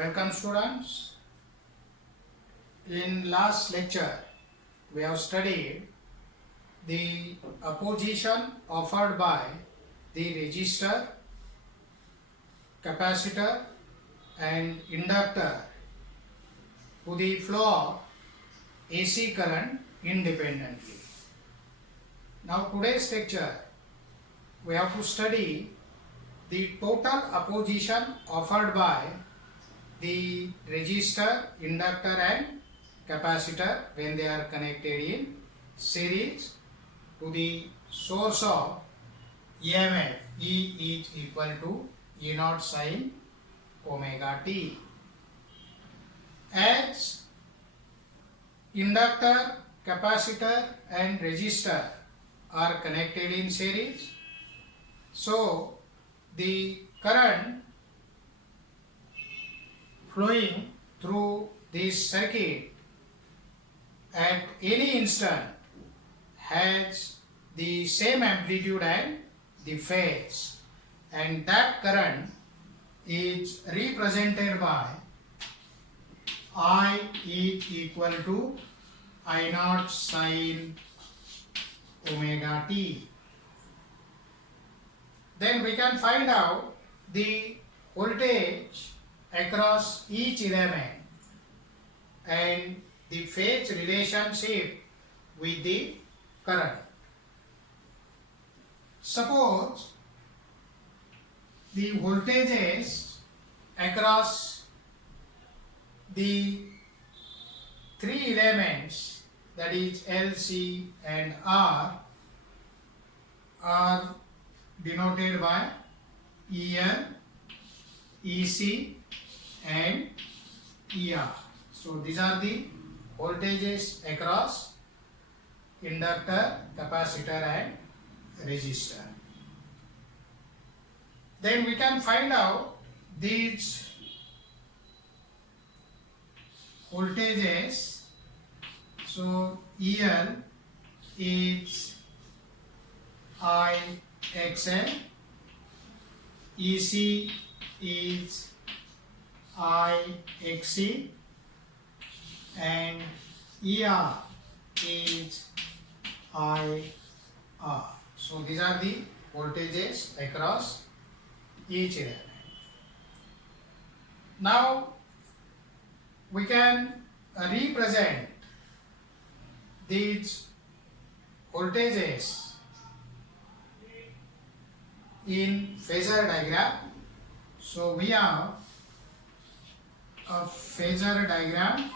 Welcome students. In last lecture we have studied the opposition offered by the resistor, capacitor and inductor to the flow of AC current independently. Now today's lecture we have to study the total opposition offered by the resistor, inductor and capacitor when they are connected in series to the source of EMF. E is equal to E naught sin omega t. As inductor, capacitor and resistor are connected in series, so the current flowing through this circuit at any instant has the same amplitude and the phase, and that current is represented by I is equal to I naught sin omega t. Then we can find out the voltage across each element and the phase relationship with the current. Suppose the voltages across the three elements, that is L, C and R, are denoted by EL, EC and ER. So these are the voltages across inductor, capacitor and resistor. Then we can find out these voltages. So EL is IXL, EC is IXC and ER is IR. So these are the voltages across each element. Now we can represent these voltages in phasor diagram. So we have a phasor diagram.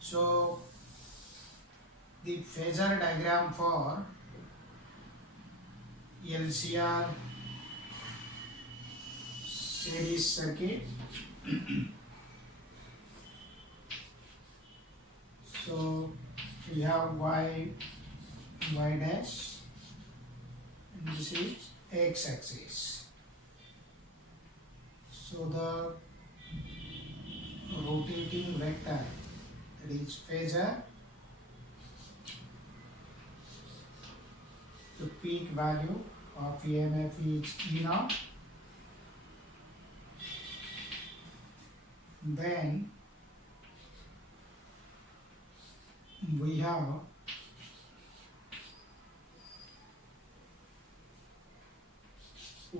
So the phasor diagram for LCR series circuit. So we have y dash and this is x axis. So the rotating vector, that is phasor, the peak value of EMF is E naught. Then we have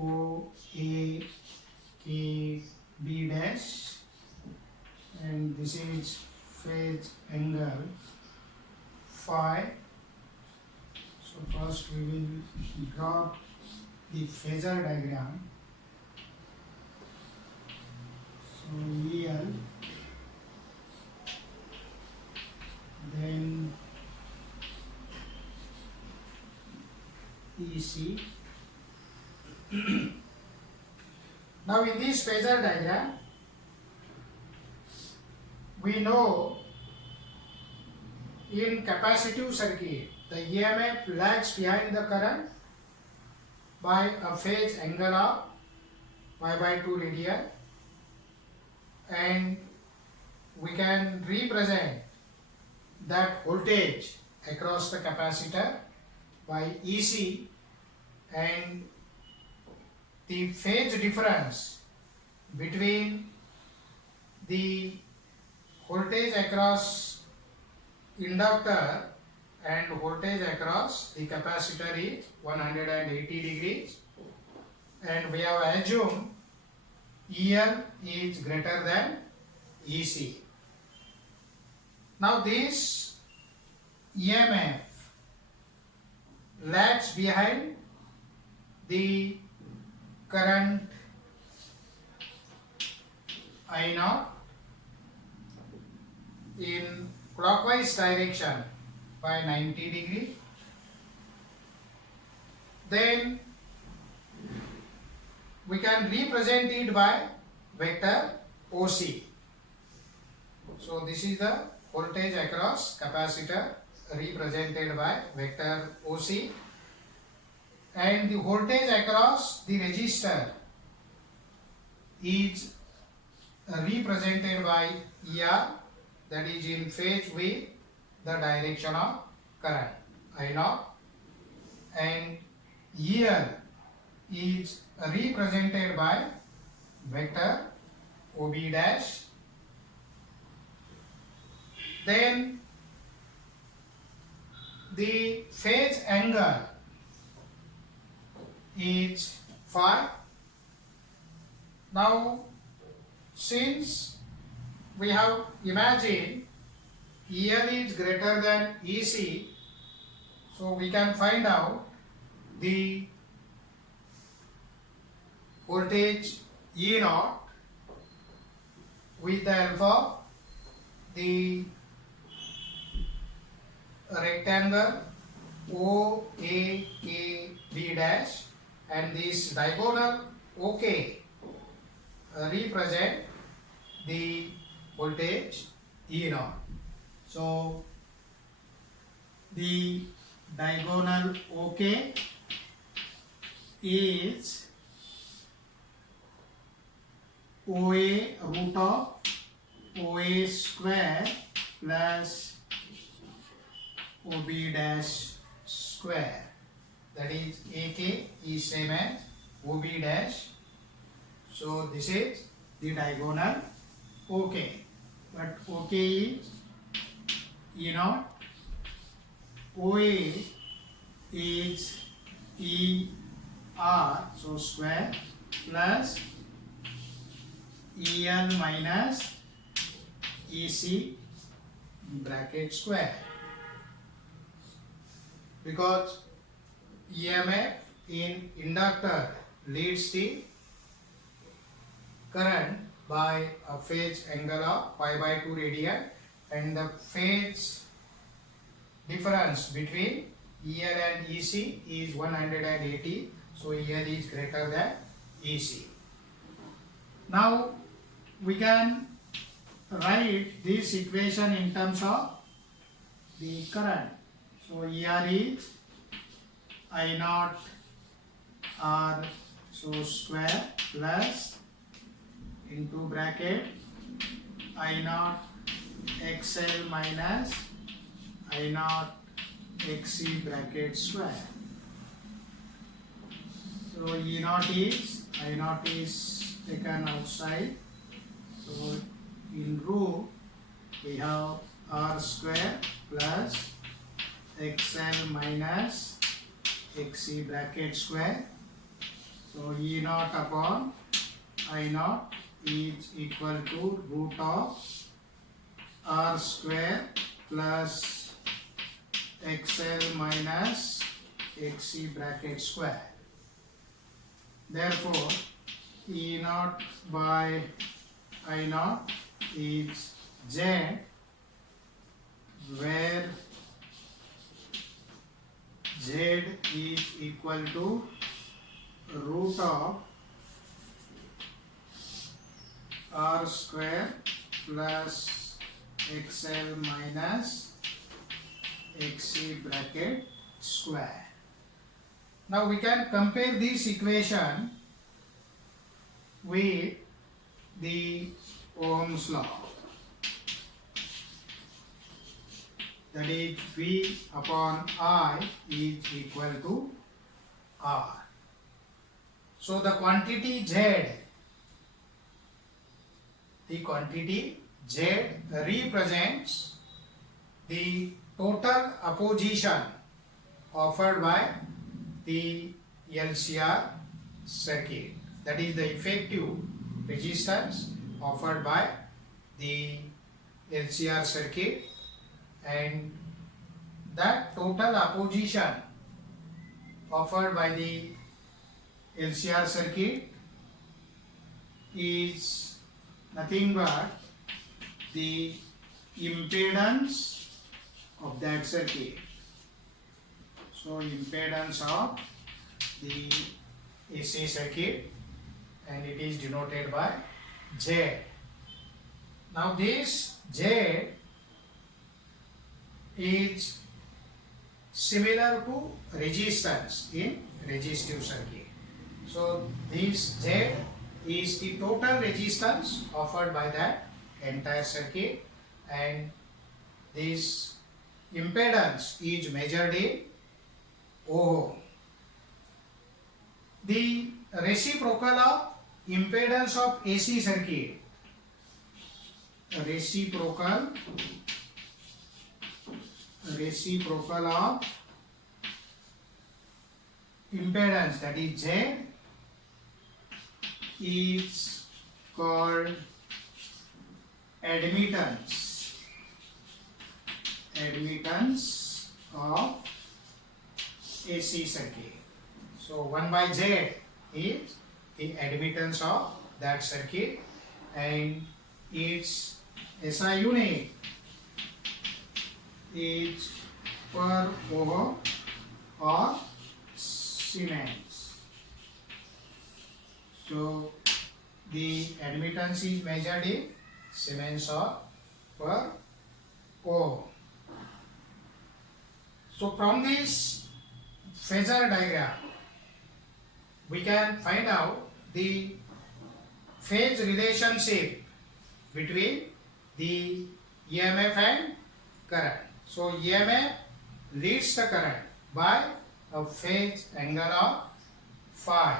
O, A, K, B dash, and this is phase angle phi. So first we will draw the phasor diagram. So EL, then EC. Now in this phasor diagram, we know in capacitive circuit the EMF lags behind the current by a phase angle of pi by 2 radian, and we can represent that voltage across the capacitor by EC, and the phase difference between the voltage across inductor and voltage across the capacitor is 180 degrees, and we have assumed EL is greater than EC. Now this EMF lags behind the current I naught in clockwise direction by 90 degree. Then we can represent it by vector OC. So this is the voltage across capacitor represented by vector OC, and the voltage across the resistor is represented by ER, that is in phase with the direction of current I naught, and EL is represented by vector OB dash. Then the phase angle is phi. Now since we have imagined EL is greater than EC, so we can find out the voltage E naught with the help of the rectangle OAKB dash, and this diagonal OK represent the voltage E naught. So the diagonal OK is OA root of OA square plus OB dash square, that is AK is same as OB dash. So this is the diagonal OK, but OK is E naught, OA is ER, so square, plus EL minus EC bracket square, because EMF in inductor leads the current by a phase angle of pi by 2 radian, and the phase difference between EL and EC is 180, so EL is greater than EC. Now we can write this equation in terms of the current. So ER is I naught R, so square, plus into bracket I naught XL minus I naught XC bracket square. So E naught is, I naught is taken outside, so in root we have R square plus XL minus XC bracket square. So E naught upon I naught is equal to root of R square plus XL minus XC bracket square. Therefore E naught by I naught is Z, where Z is equal to root of R square plus XL minus XC bracket square. Now we can compare this equation with the Ohm's law. that is V upon I is equal to R. So the quantity Z represents the total opposition offered by the LCR circuit. That is the effective resistance offered by the LCR circuit, and that total opposition offered by the LCR circuit is nothing but the impedance of that circuit. So impedance of the AC circuit, and it is denoted by Z. Now this Z is similar to resistance in resistive circuit. So this Z is the total resistance offered by that entire circuit, and this impedance is measured in ohm. The reciprocal of impedance of AC circuit, reciprocal of impedance, that is Z, is called admittance of AC circuit. So 1 by Z is the admittance of that circuit, and its SI unit is per ohm or Siemens. So the admittance is measured in Siemens or per ohm. So from this phasor diagram, we can find out the phase relationship between the EMF and current. So EMF leads the current by a phase angle of phi.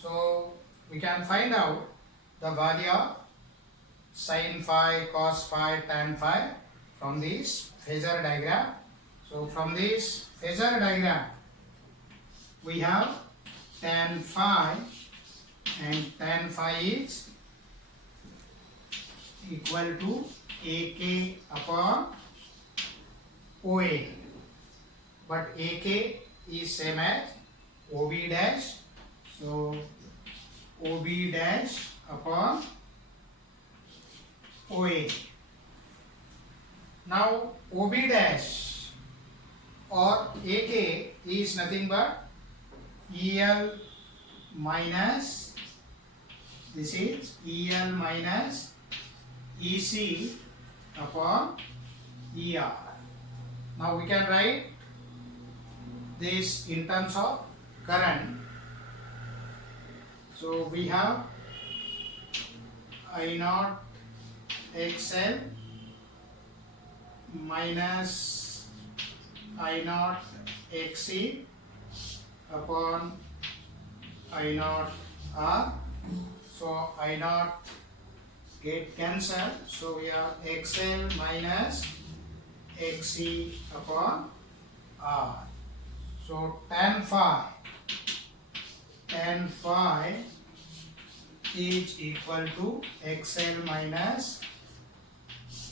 So we can find out the value of sin phi, cos phi, tan phi from this phasor diagram. So from this phasor diagram, we have tan phi, and tan phi is equal to AK upon OA, but AK is same as OB dash, so OB dash upon OA. Now OB dash or AK is nothing but EL minus, this is EL minus EC upon ER. Now we can write this in terms of current. So we have I naught XL minus I naught XC upon I naught R. So I naught get cancelled. So we have XL minus XC upon R. So tan phi is equal to XL minus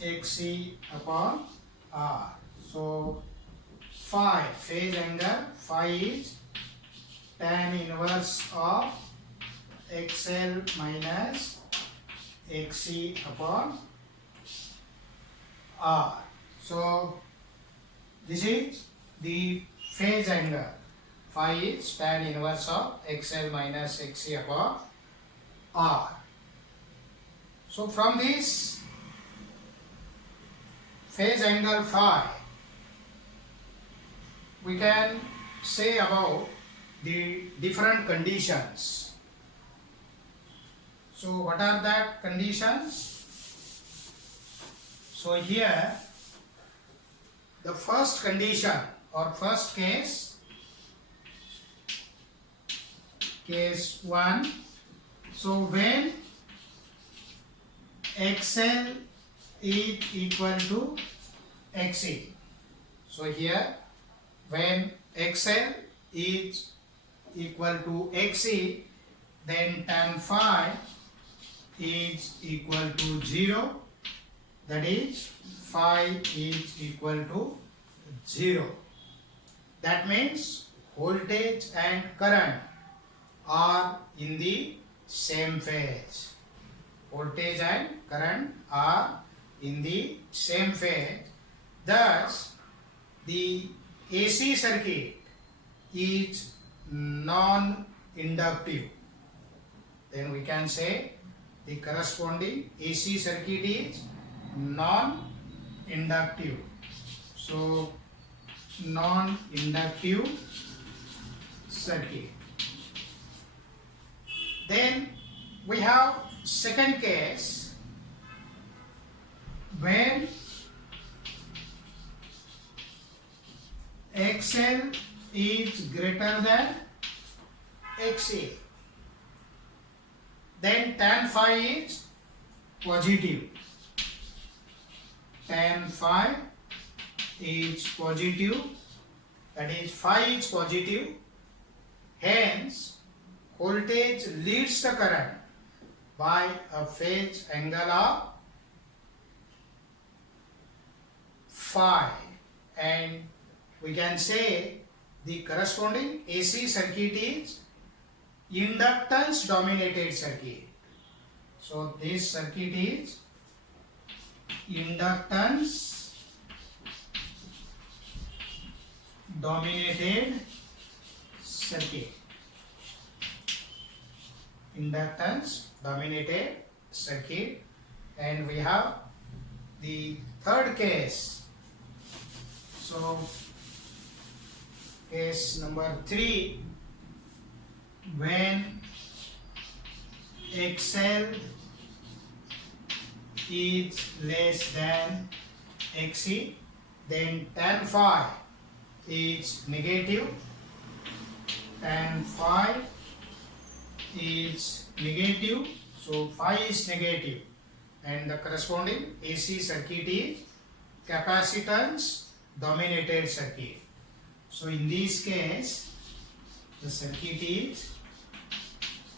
XC upon R. So phi, phase angle, phi is tan inverse of XL minus XC upon R. So this is the phase angle. Phi is tan inverse of XL minus XC upon R. So from this phase angle phi, we can say about the different conditions. So what are that conditions? So here the first condition or first case, case 1. So when XL is equal to XC. So here when XL is equal to XC, then tan phi is equal to 0, that is phi is equal to 0. That means voltage and current are in the same phase. Voltage and current are in the same phase. Thus, the AC circuit is non-inductive. Then we can say the corresponding AC circuit is non-inductive. So, non-inductive circuit. Then we have second case, when XL is greater than XA, then tan phi is positive. Tan phi is positive, that is phi is positive. Hence, voltage leads the current by a phase angle of phi, and we can say the corresponding AC circuit is inductance dominated circuit. So this circuit is inductance dominated circuit. Inductance dominated circuit. And we have the third case. So case number 3, when XL is less than XC, then tan phi is negative. Tan phi is negative, so phi is negative, and the corresponding AC circuit is capacitance dominated circuit. So in this case, the circuit is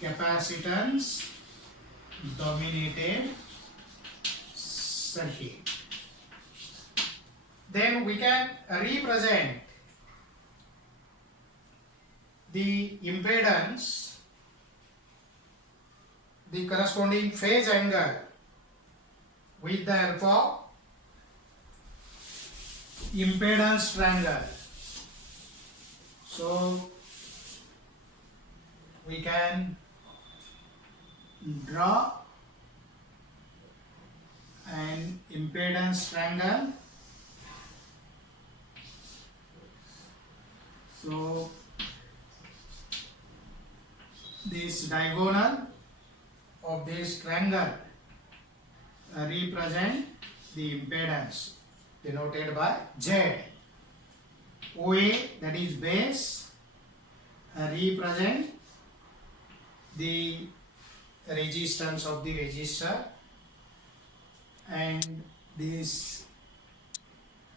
capacitance dominated circuit. Then we can represent the impedance, the corresponding phase angle, with the help of impedance triangle. So we can draw an impedance triangle. So this diagonal of this triangle represent the impedance denoted by Z. OA, that is base, represent the resistance of the resistor, and this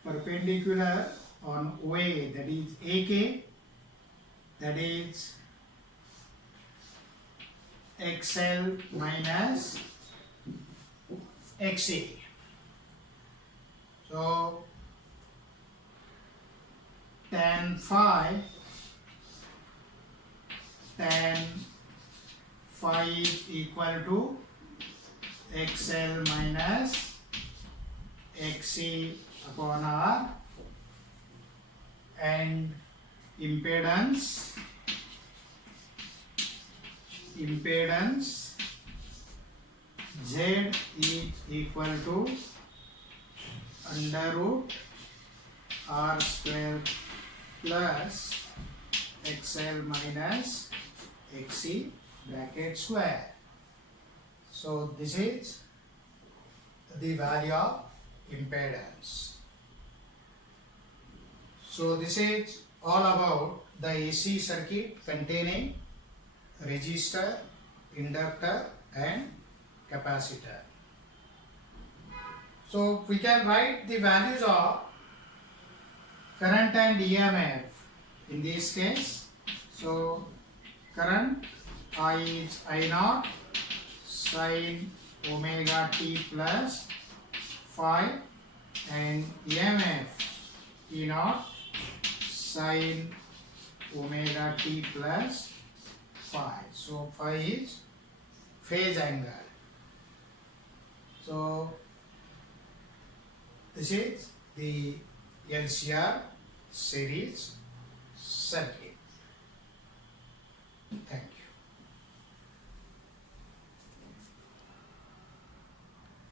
perpendicular on OA, that is AK, that is XL minus XC. So tan phi is equal to XL minus XC upon R, and impedance Z is equal to under root R square plus XL minus XC bracket square. So this is the value of impedance. So this is all about the AC circuit containing resistor, inductor and capacitor. So we can write the values of current and EMF in this case. So current I is I naught sin omega t plus phi, and EMF E naught sin omega t plus phi. So phi is phase angle. So this is the LCR series circuit.